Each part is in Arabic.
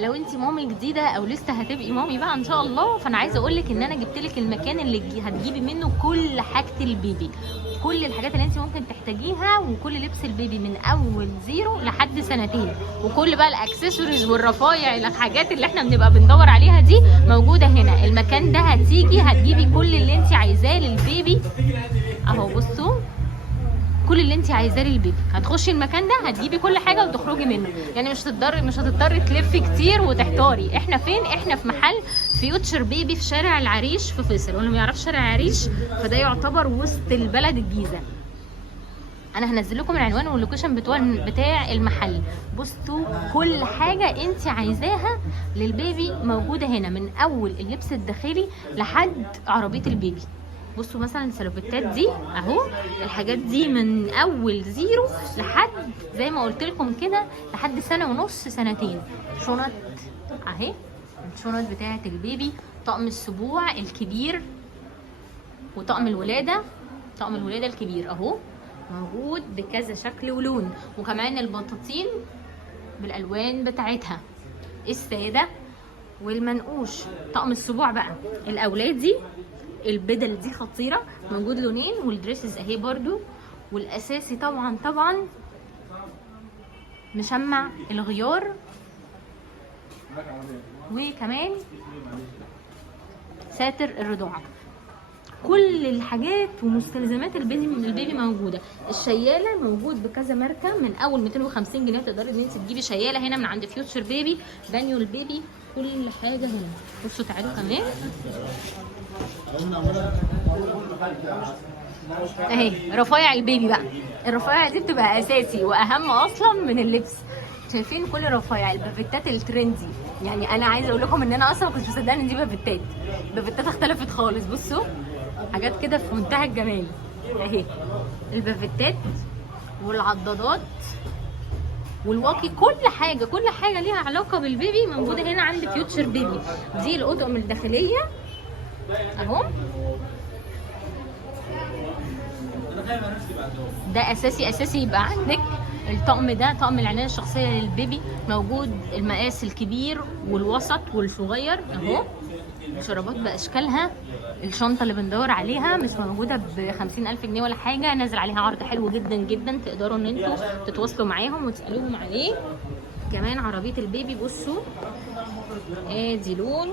لو انت مامي جديده او لسه هتبقي مامي بقى ان شاء الله، فانا عايزه اقول لك ان انا جبت لك المكان اللي هتجيبي منه كل حاجه البيبي، كل الحاجات اللي انت ممكن تحتاجيها، وكل لبس البيبي من اول 0 لحد 2 سنين، وكل بقى الاكسسوارز والرفايع الحاجات اللي احنا بنبقى بندور عليها دي موجوده هنا. المكان ده هتيجي هتجيبي كل اللي انت عايزاه للبيبي اهو. بصوا كل اللي انت عايزاه للبيبي، هتخشي المكان ده هتجيبي كل حاجه وتخرجي منه، يعني مش هتضطري تلفي كتير وتحتاري. احنا فين؟ احنا في محل فيوتشر بيبي في شارع العريش في فيصل، واللي ما يعرفش شارع العريش فده يعتبر وسط البلد الجيزه. انا هنزل لكم العنوان واللوكيشن بتاع المحل. بصوا كل حاجه انت عايزاها للبيبي موجوده هنا، من اول اللبس الداخلي لحد عربيه البيبي. بصوا مثلا السلوبيتات دي اهو، الحاجات دي من اول 0 لحد زي ما قلت لكم كده لحد 1.5 سنة 2. شنط اهي، الشنط بتاعه البيبي، طقم السبوع الكبير وطقم الولاده، طقم الولاده الكبير اهو موجود بكذا شكل ولون، وكمان البطاطين بالالوان بتاعتها، الساده والمنقوش. طقم السبوع بقى الاولادي، البدل دي خطيره موجود لونين، والدريسز اهي برضو، والاساسي طبعا مشمع الغيار، وكمان ساتر الرضاعه. كل الحاجات ومستلزمات البيبي موجوده. الشياله موجود بكذا ماركه، من اول 250 جنيه تقدري ان انت تجيبي شياله هنا من عند فيوتشر بيبي. بانيو البيبي، كل حاجه هنا. بصوا تعالوا كمان اهي رفايع البيبي بقى. الرفايع دي بتبقى اساسي واهم اصلا من اللبس. شايفين كل رفايع البافيتات الترندي، يعني انا عايزه اقول لكم ان انا اصلا ما كنتش مصدقه ان دي بافيتات. البافيتات اختلفت خالص. بصوا حاجات كده في منتهى الجمال اهي، البافيتات والعضادات والواقي، كل حاجه ليها علاقه بالبيبي موجوده هنا عند فيوتشر بيبي. دي الاطقم الداخليه اهو، ده اساسي يبقى عندك. الطقم ده طقم العنايه الشخصيه للبيبي، موجود المقاس الكبير والوسط والصغير اهو. الشرابات باشكالها، الشنطه اللي بندور عليها مش موجوده ب50,000 جنيه ولا حاجه، نازل عليها عرض حلو جدا، تقدروا ان انتوا تتواصلوا معاهم وتسالوهم عليه. كمان عربيه البيبي بصوا ادي لون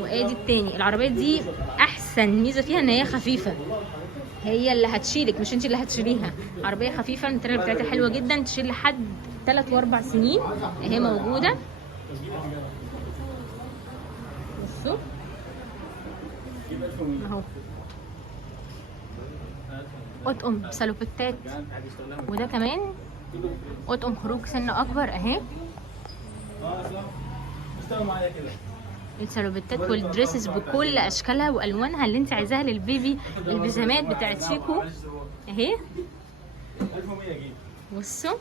وادي التاني. العربيه دي احسن ميزه فيها ان هي خفيفه، هي اللي هتشيلك مش انت اللي هتشيليها. عربيه خفيفه، الماتيريال بتاعتها حلوه جدا، تشيل لحد 3 و4 سنين اهي موجوده. بصوا اهو اطقم سلوبيتات، وده كمان اطقم خروج سن اكبر اهي. السلوبيتات والدريسز بكل اشكالها والوانها اللي انت عايزاها للبيبي. البيجامات بتاعت شيكو اهي. بصوا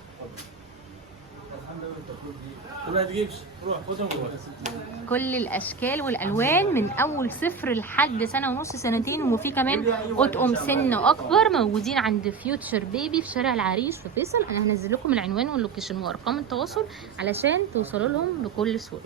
كل الاشكال والالوان من اول 0 لحد 1.5 سنة 2. وفي كمان اطقم سن اكبر موجودين عند فيوتشر بيبي في شارع العريش في فيصل. انا هنزل لكم العنوان واللوكيشن وارقام التواصل علشان توصلوا لهم بكل سهوله.